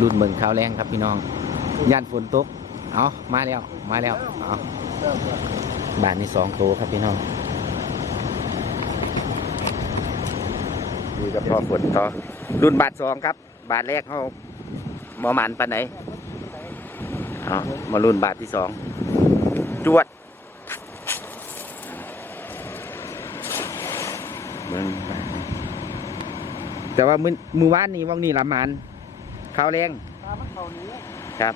รุ่นเมืองข้าวแรงครับพี่น้องย่านฝนตก เอามาแล้ว มาแล้ว เอาบาทนี่สองโตครับพี่น้องดูกับพ่อฝนต่อรุ่นบาทสองครับ บาทแรกเขาหมอหมันปันไหนเอามารุ่นบาทที่สองจวดเบิ่งแต่ว่ามือมือวานนี้ว่างนี้ละมัน ข้าวแรงตาพักเขานี้ครับ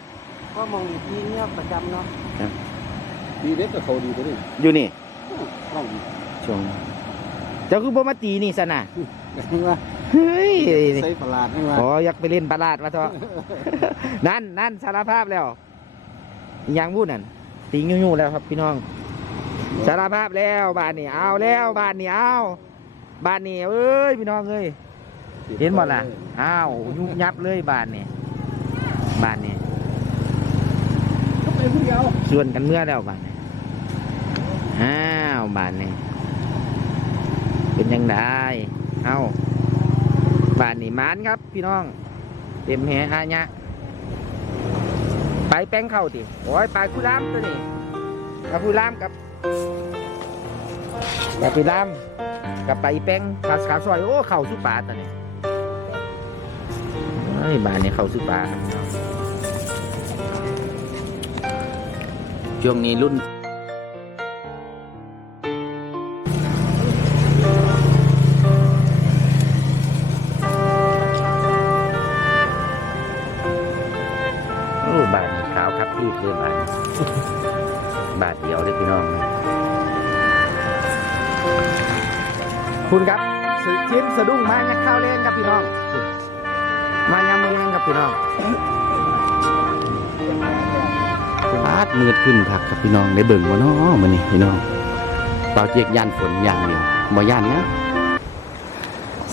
ก็มองอีกทีเนี่ยประจำเนาะดีเด็กกับเขาดีตัวนี้อยู่นี่ต้องดีช่วงเจ้าคือบ่มาตีนี่สนะนี่ว่าเฮ้ยใส่ประหลาดนี่ว่าอ๋ออยากไปเล่นประหลาดมาเถอะนั่นนั่นสารภาพแล้วอิหยังพูดนั่นตีงูๆแล้วครับพี่น้อง สารภาพแล้วบ้านนี้เอาแล้วบ้านนี้เอาบ้านนี้เอ้ยพี่น้องเอ้ย เห็นหมดล่ะ อ้าว ยุบยับเลยบ้านนี้บ้านนี้ก็ไปผู้เดียวชวนกันเมื่อแล้วบ้านนี้อ้าวบ้านนี้เป็นยังไงเอาบ้านนี้หมานครับ พี่น้อง เต็มแหอาญะไปแป้งเข้าติโอ้ยไปผู้ล้ามตัวนี้กับผู้ล้ามกับกับผู้ล้ามกับไปแป้งขาขาซอย โอ้ เข่าสุปลาตัวนี้ เฮ้ยบานนี้เข่าสุปลาครับช่วงนี้รุ่นโอ้บาทขาวครับพี่เลยบาทบาทเดียวเลยพี่น้อง คุณครับสุชิ้นสะดุ้งมายักข้าวเล่นครับพี่น้อง มายำมือเล่นครับพี่น้องบาดมืดขึ้นครับครับพี่น้องได้เบิ่งวะเนาะมันนี่พี่น้องเบาเจกย่านฝนอย่างเดียวบ่ย่านนะ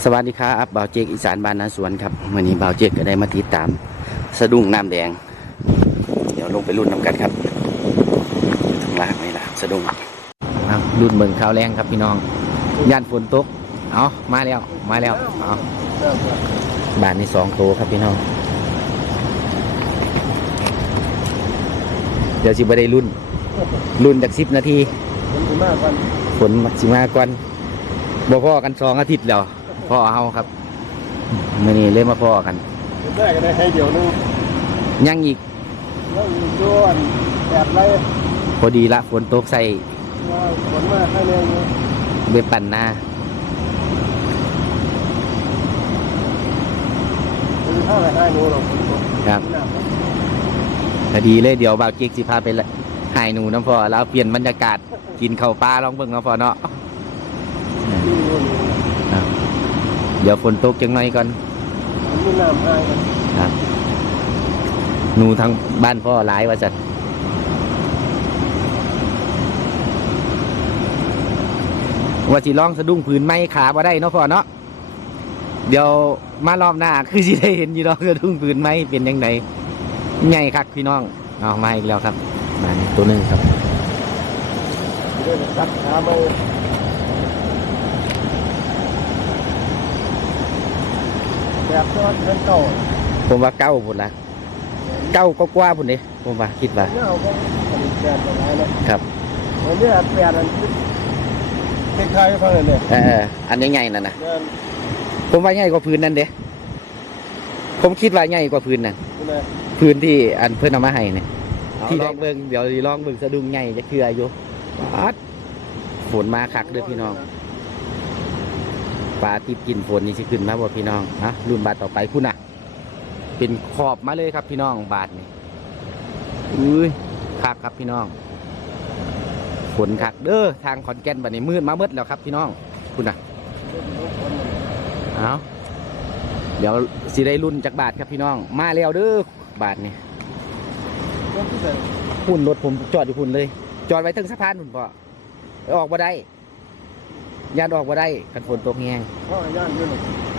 สวัสดีครับเบาเจกอีสานบ้านนาสวนครับวันนี้เบาเจกก็ได้มาติดตาม สะดุ้งน้ำแดง เดี๋ยวลงไปรุ่นน้ำกันครับทางล่างนี่ล่ะสะดุ้งครับรุ่นเมืองขาวแรงครับพี่น้องย่านฝนตกเอามาแล้วมาแล้วเอา บ้านนี้สองโตครับพี่น้อง เดี๋ยวสิบได้รุ่น รุ่นจากสิบนาทีผมถึงมากกว่าฝนมักสิมาก่อนบ่พ่อกันสองอาทิตย์แล้วพ่อเฮาครับมื่อนี้เลยมาพ่อกันได้ก็ได้ให้เดียวนึงยังอีกแล้วอีกด้วนแบบไรพอดีละฝนตกใส่ฝนมาให้แรงเลยเบปั่นหน้า คือ เท่าไหร่ให้หนูหรอกครับ พอดีเลยเดี๋ยวบาวเก๊กสิพาไปละหายหนูน้ำพอแล้วเปลี่ยนบรรยากาศกินข้าวปลาลองเบิ่งน้ำพอเนาะเดี๋ยวฝนตกจังหน่อยก่อนมีน้ำให้กันหนูทางบ้านพ่อหลายว่าจัดว่าสิลองสะดุ้งผืนไม้ขาบ่ได้เนาะพ่อเนาะเดี๋ยว มารอบหน้า คือสิได้เห็นอยู่ดอกสะดุ้งผืนไม้เป็นยังไงใหญ่คักพี่น้องเอามาอีกแล้วครับมานี่ตัวหนึงครับเรื่องซักขาไม่แบบตัวเงินเก่าผมว่าเก้าพุ่นละเก้าก็กว่าพุ่นเด้ผมว่าคิดว่าเนี่ยเอาก็ผลิตแบรนด์อะไรนะครับอันนี้แบรนด์อันคล้ายๆฟังเลยเนี่ยเอออันใหญ่ๆนั่นนะเงิน ผมว่าใหญ่กว่าพื้นนั่นเด้ผมคิดว่าใหญ่กว่าพื้นนั่นนี่นะพื้นที่อันเพื่อนเอามาให้เนี่ยเอาที่ลลอองงเบิ่งเดี๋ยวสิลองเบิ่งสะดุ้งใหญ่จะคืออายุปัดฝนมาคักเด้อพี่น้องปลาติบกินฝนนี่สิขึ้นมาบ่พี่น้องนะรุ่นบาทต่อไปคุณน่ะ เป็นขอบมาเลยครับพี่น้องบาทนี่อุ้ยคักครับพี่น้องฝนคักเด้อทางขอนแก่นบัดนี้มืดมามืดแล้วครับพี่น้องคุณน่ะ เอาเดี๋ยวสิได้รุ่นจากบาทครับพี่น้อง มาแล้วเด้อบาทนี่หุ่นรถผมจอดอยู่หุ่นเลย จอดไว้ถึงสะพานหุ่นพอออกมาได้ยานออกมาได้กันฝนตกแห้ง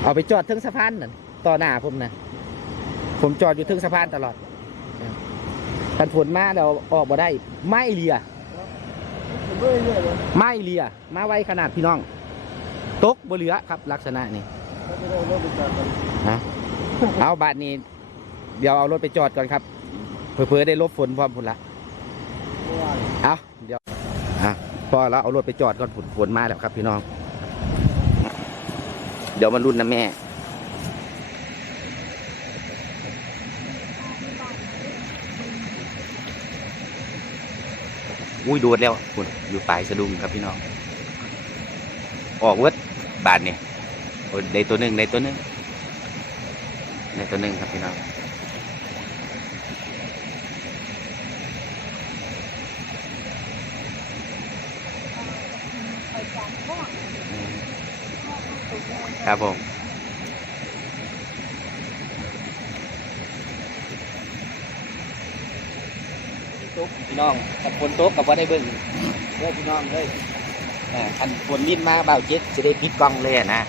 เอาไปจอดถึงสะพานนั่นต่อหน้าผมนะผมจอดอยู่ถึงสะพานตลอดกันฝนมาเราออกมาได้ ไม่เลี่ยๆเลยไม่เลียมาไวขนาดพี่น้อง ตกบเหลือครับลักษณะนี้ ไม่ได้รถไปจอดกันเอาบาทนี้ เดี๋ยวเอารถไปจอดก่อนครับเพื่อๆได้ลบฝนพร้อมพุ่นละเพราเอาเดี๋ยวอะพอแล้วเอารถไปจอดก่อนฝนฝนมาแล้วครับ พี่น้อง เดี๋ยวมันรุ่นนะแม่อุ้ยโดดแล้วคุณอยู่ปลายสะดุ้งครับพี่น้อง ออกเวิร์ดบาทเนี่ย โอ้ยได้ตัวหนึ่งได้ตัวหนึ่งได้ตัวหนึ่งครับพี่น้องครับผมตกพี่น้องกับฝนตกกับว่าได้เบิ่งเด้อพี่น้องเด้ยอ่าอันฝนมินมาเบาเจ็ดจะได้ปิดกล้องเลยอะนะ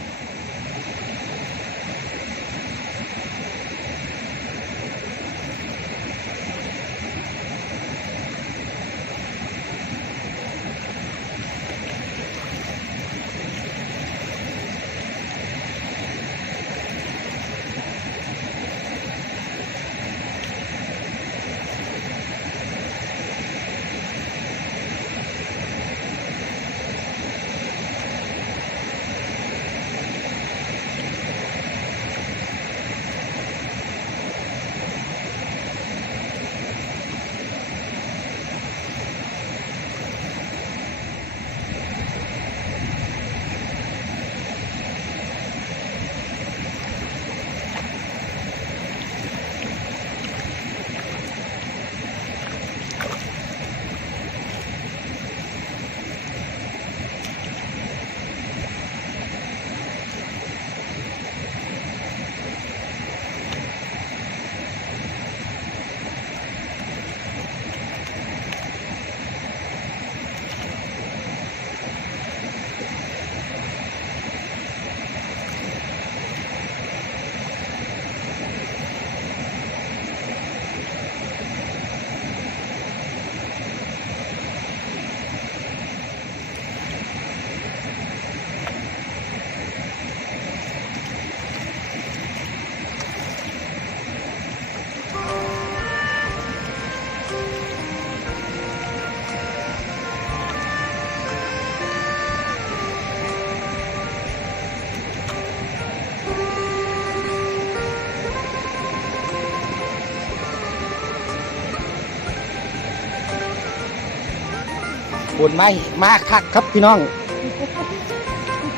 ฝนไม่มากคักครับพี่น้อง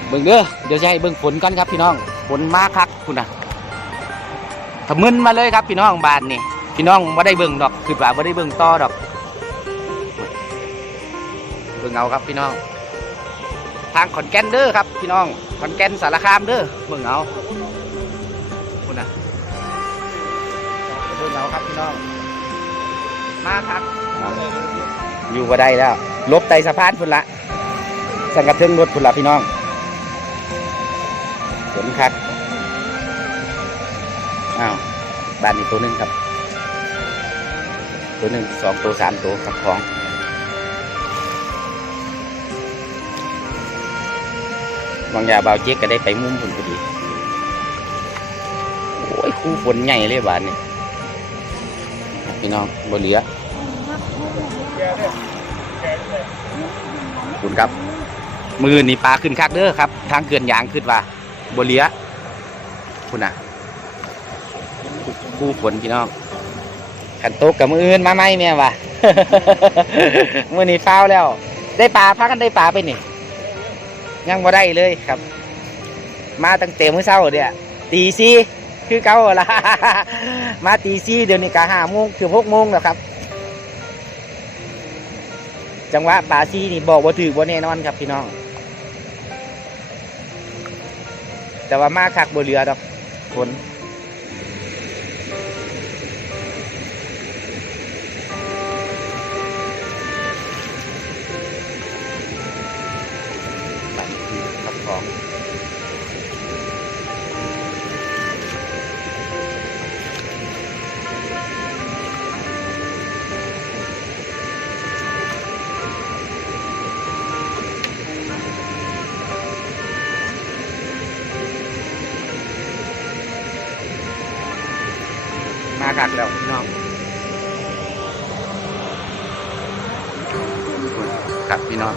เบิ่งเด้อเดี๋ยวจะให้เบิ่งฝนกันครับพี่น้องฝนมาคักคุณนะทะมึนมาเลยครับพี่น้องบานนี่พี่น้องไม่ได้เบิ่งดอกคือว่าไม่ได้เบิ่งต่อดอกเบิ่งเอาครับพี่น้อง ทางขอนแก่นเด้อครับ พี่น้องขอนแก่นสารคามเด้อเบิ่งเอาคุณนะเบิ่งเอาครับพี่น้องมาครับ อยู่บ่ได้แล้วลบไตสะพานพุ่นละสังกัดเทิงรถพุ่นละพี่น้องฝนคักอ้าวบ้านนี้ตัวหนึ่งครับ ตัวหนึ่งสองตัวสามตัวครับของบางอยางบาเจ๊กก็ได้ไปมุมผุนพอดีโอ้ยคู่ฝนใหญ่เลยบ้านนี่พี่น้องบนเหลือ แกเนี่ยแกเนี่ย คุณครับ มือนี่ปลาขึ้นคักเด้อครับ ทางเกินยางขึ้นว่าบนเลือคุณน่ะคู่ฝนพี่น้องขันโตกกับมืออื่นมาไหมแม่วะมือนี่ฟ้าแล้ว ได้ปลาพักกันได้ปลาไปนี่ยังบ่ได้เลยครับ มาตั้งแต่มื้อเช้าเนี่ยตีสี่คือเก่าละมาตีสี่เดี๋ยวนี้ก็ห้าโมงถึงหกโมงแล้วครับ จังหวะปลาซีนี่บอกว่าถือว่าแน่นอนครับพี่น้อง แต่ว่ามาคักบนเรือดอกฝนครับของ คักแล้วพี่น้องครับพี่น้อง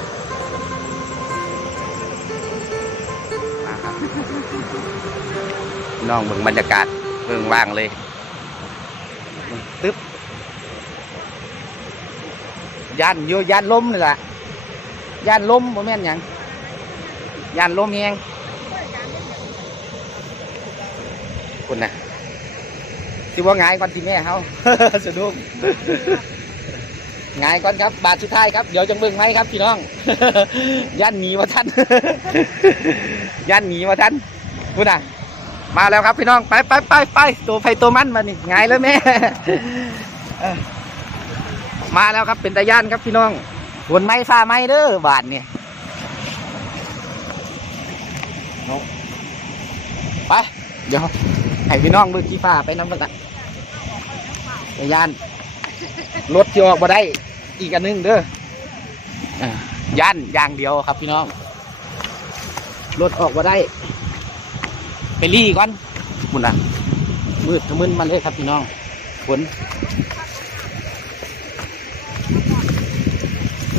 มาครับพี่น้องเบิ่งบรรยากาศเบิ่งว่างเลยตึ๊บย่านอยู่ย่านลมนี่แหละย่านลมบ่แม่นหยังย่านลมแฮงคุณนะ สิว่าหงายก่อนที่แม่เฮาสะดุ้งหงายก่อนครับ บาทสุดท้ายครับ เดี๋ยวจังเบิ่งไหมครับพี่น้อง ย่านหนีมาท่าน ย่านหนีมาท่านคุณน่ะมาแล้วครับพี่น้องไปไปไปไปตัวไฟตัวมันมานี่หงายแล้วแม่มาแล้วครับเป็นตาย่านครับพี่น้องฝนไม้ฟ้าไม้เด้อบาทเนี่ยไป เดี๋ยวให้พี่น้องเบิ่งขี้ฟ้าไปน้ำมันละตา ย่านรถที่ออกมาได้อีกอันหนึงเด้อย่านอย่างเดียวครับพี่น้องรถออกมาได้ ไปรีก่อนมุนอะมืดทะมึนมาเลยครับพี่น้องฝน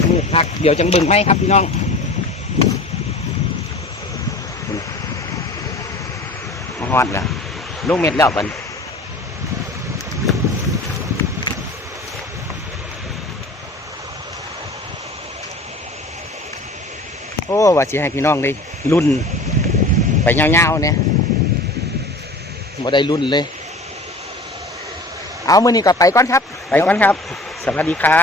มืดคักเดี๋ยวจังเบิ่งไหมครับพี่น้องมาฮอดแล้วลูกเม็ดแล้วบัน โอ้ว่าสิให้พี่น้องได้รุ่น ไปเงาๆเนี่ยบ่ได้รุ่นเลย เอามือนี้ก็ไปก่อนครับ ไปก่อนครับ สวัสดีครับ